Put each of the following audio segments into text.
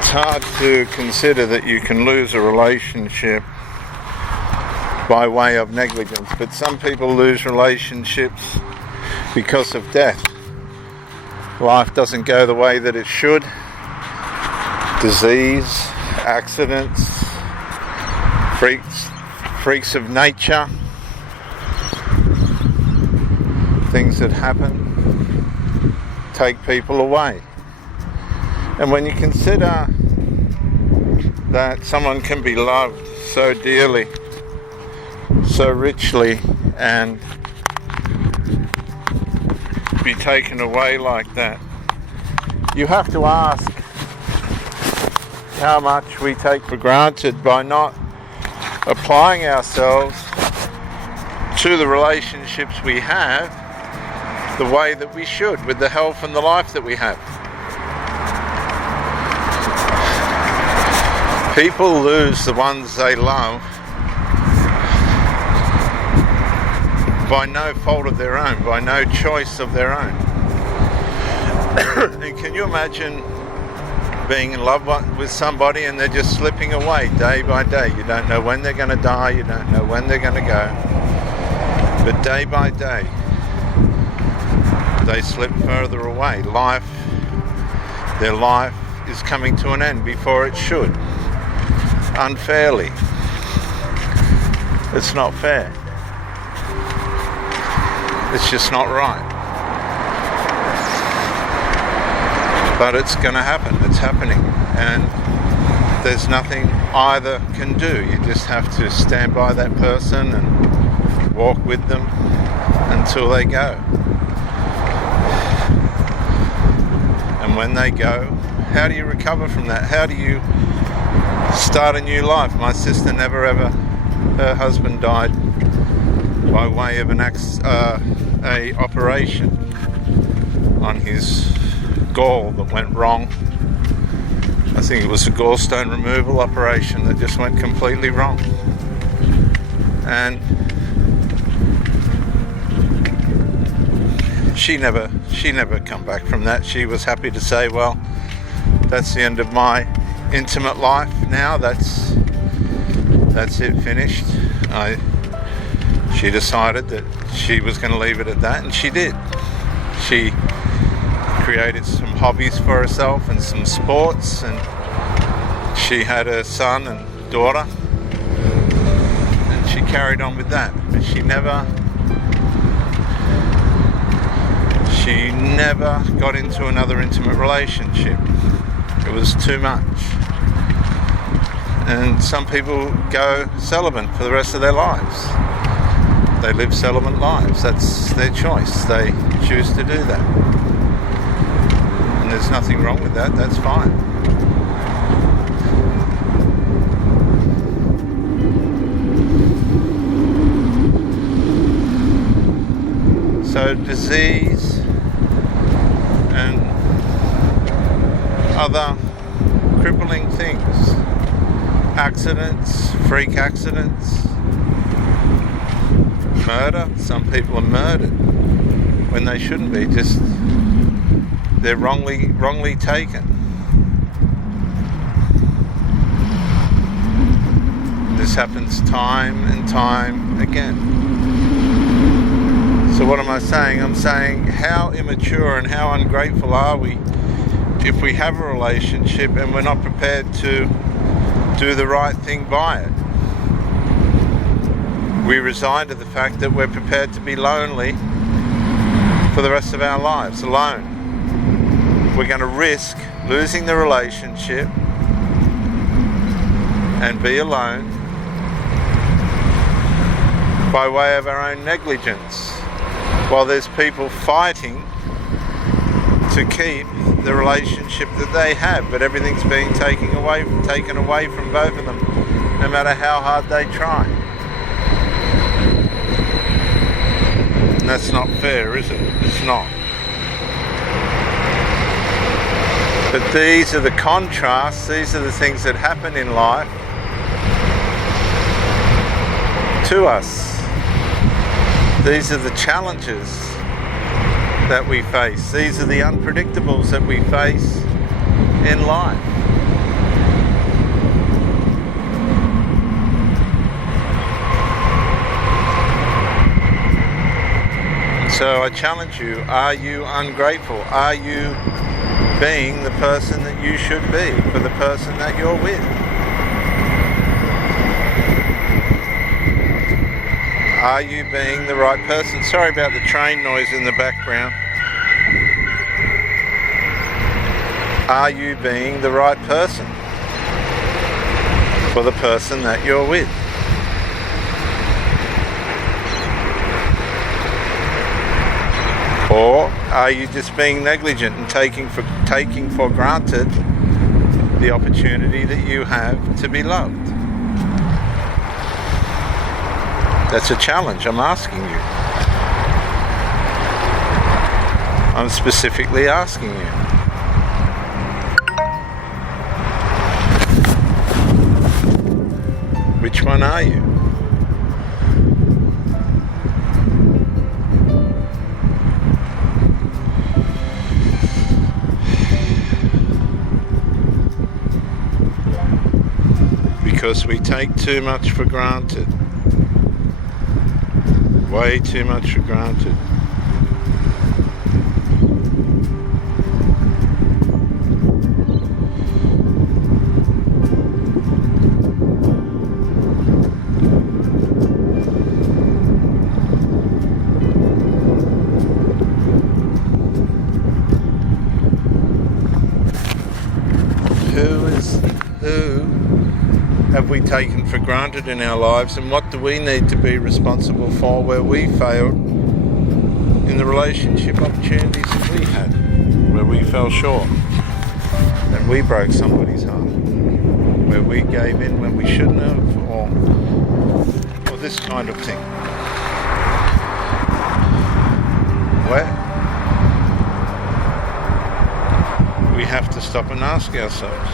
It's hard to consider that you can lose a relationship by way of negligence, but some people lose relationships because of death. Life doesn't go the way that it should. Disease, accidents, freaks of nature, things that happen take people away. And when you consider that someone can be loved so dearly, so richly, and be taken away like that, you have to ask how much we take for granted by not applying ourselves to the relationships we have the way that we should, with the health and the life that we have. People lose the ones they love by no fault of their own, by no choice of their own. And can you imagine being in love with somebody and they're just slipping away day by day? You don't know when they're going to die, you don't know when they're going to go, but day by day they slip further away. Their life is coming to an end before it should. Unfairly. It's not fair. It's just not right. But it's going to happen. It's happening. And there's nothing either can do. You just have to stand by that person and walk with them until they go. And when they go, how do you recover from that? How do you start a new life? My sister never ever, her husband died by way of an operation on his gall that went wrong. I think it was a gallstone removal operation that just went completely wrong. And she never come back from that. She was happy to say, well, that's the end of my intimate life now. That's it, finished. She decided that she was going to leave it at that, and she did. She created some hobbies for herself and some sports, and she had her son and daughter, and she carried on with that. But she never got into another intimate relationship. It was too much. And some people go celibate for the rest of their lives. They live celibate lives. That's their choice. They choose to do that. And there's nothing wrong with that. That's fine. So disease and other crippling things, accidents, freak accidents, murder. Some people are murdered when they shouldn't be. Just they're wrongly taken. This happens time and time again. So what am I saying? I'm saying, how immature and how ungrateful are we if we have a relationship and we're not prepared to do the right thing by it? We resign to the fact that we're prepared to be lonely for the rest of our lives, alone. We're going to risk losing the relationship and be alone by way of our own negligence, while there's people fighting to keep the relationship that they have, but everything's being taken away from both of them, no matter how hard they try. And that's not fair, is it? It's not. But these are the contrasts, these are the things that happen in life to us. These are the challenges that we face. These are the unpredictables that we face in life. So I challenge you, are you ungrateful? Are you being the person that you should be for the person that you're with? Are you being the right person? Sorry about the train noise in the background. Are you being the right person for the person that you're with? Or are you just being negligent and taking for granted the opportunity that you have to be loved? That's a challenge I'm asking you. I'm specifically asking you. Which one are you? Because we take too much for granted. Way too much for granted. Who have we taken for granted in our lives, and what do we need to be responsible for where we failed in the relationship opportunities that we had, where we fell short, and we broke somebody's heart, where we gave in when we shouldn't have, or this kind of thing. Where we have to stop and ask ourselves.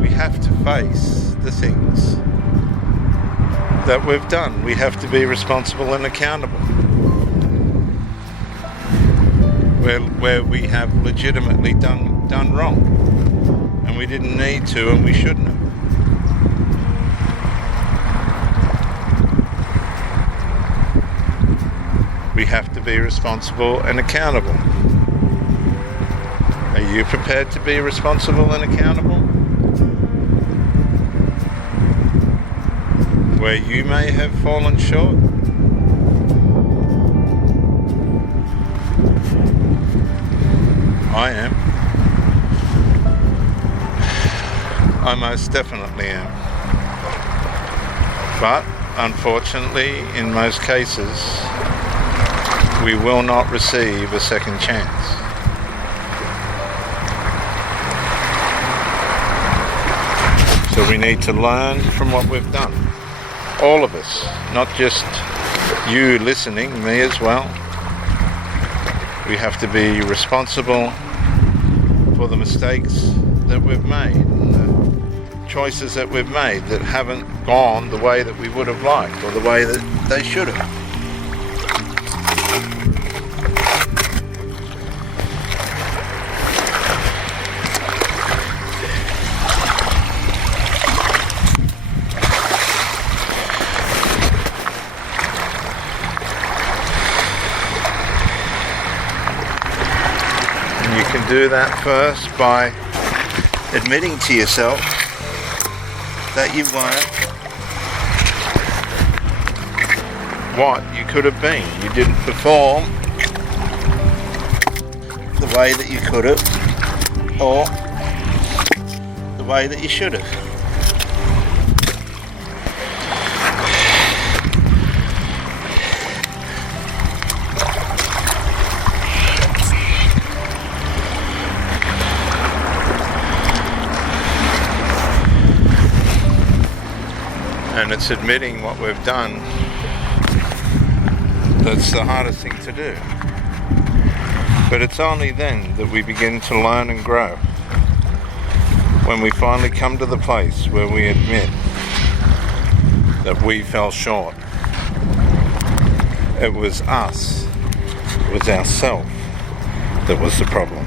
We have to face the things that we've done. We have to be responsible and accountable. Where we have legitimately done wrong, and we didn't need to, and we shouldn't have. We have to be responsible and accountable. Are you prepared to be responsible and accountable? Where you may have fallen short? I am. I most definitely am. But unfortunately, in most cases, we will not receive a second chance. So we need to learn from what we've done. All of us, not just you listening, me as well. We have to be responsible for the mistakes that we've made, and the choices that we've made that haven't gone the way that we would have liked, or the way that they should have. You can do that first by admitting to yourself that you weren't what you could have been. You didn't perform the way that you could have, or the way that you should have. And it's admitting what we've done that's the hardest thing to do. But it's only then that we begin to learn and grow. When we finally come to the place where we admit that we fell short. It was us, it was ourselves that was the problem.